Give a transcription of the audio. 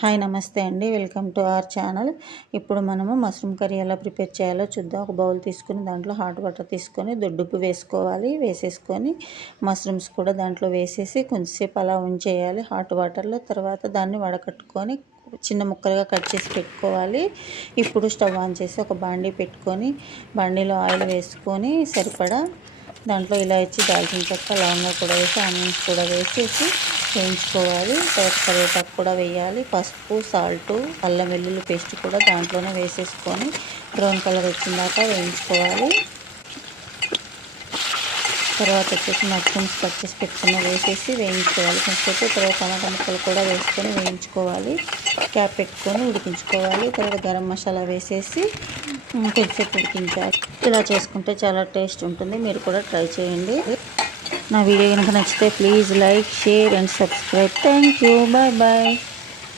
Hi నమస్తే అండి, welcome to our channel. ఇప్పుడు మనము మష్రూమ్ కర్రీ ఎలా ప్రిపేర్ చేయాలో చూద్దాం. ఒక బౌల్ తీసుకొని దాంట్లో హాట్ వాటర్ తీసుకొని దొడ్డుప్పు వేసేసుకొని మష్రూమ్స్ కూడా దాంట్లో వేసేసి కొంచెంసేపు అలా ఉంచేయాలి హాట్ వాటర్లో. తర్వాత దాన్ని వడకట్టుకొని చిన్న ముక్కలుగా కట్ చేసి పెట్టుకోవాలి. ఇప్పుడు స్టవ్ ఆన్ చేసి ఒక బాండీ పెట్టుకొని బాండీలో ఆయిల్ వేసుకొని సరిపడా దాంట్లో ఇలాచి, దాల్చిన చెక్క, లవంగా కూడా వేసి ఆనియన్స్ కూడా వేసేసి వేయించుకోవాలి. తర్వాత కరివేపాకు కూడా వేయాలి. పసుపు, సాల్ట్, అల్లం వెల్లుల్లి పేస్ట్ కూడా దాంట్లోనే వేసేసుకొని బ్రౌన్ కలర్ వచ్చిందాక వేయించుకోవాలి. తర్వాత వచ్చేసి మష్రూమ్స్ కట్ చేసి పెట్టుకున్న వేసేసి వేయించుకోవాలి కొంచెంసేపు. తర్వాత టమాటా ముక్కలు కూడా వేసుకొని వేయించుకోవాలి. క్యాప్ పెట్టుకొని ఉడికించుకోవాలి. తర్వాత గరం మసాలా వేసేసి కొంచెంసేపు ఉడికించాలి. ఇలా చేసుకుంటే చాలా టేస్ట్ ఉంటుంది. మీరు కూడా ట్రై చేయండి. నా వీడియో కనుక నచ్చితే please like, share and subscribe. Thank you. Bye bye.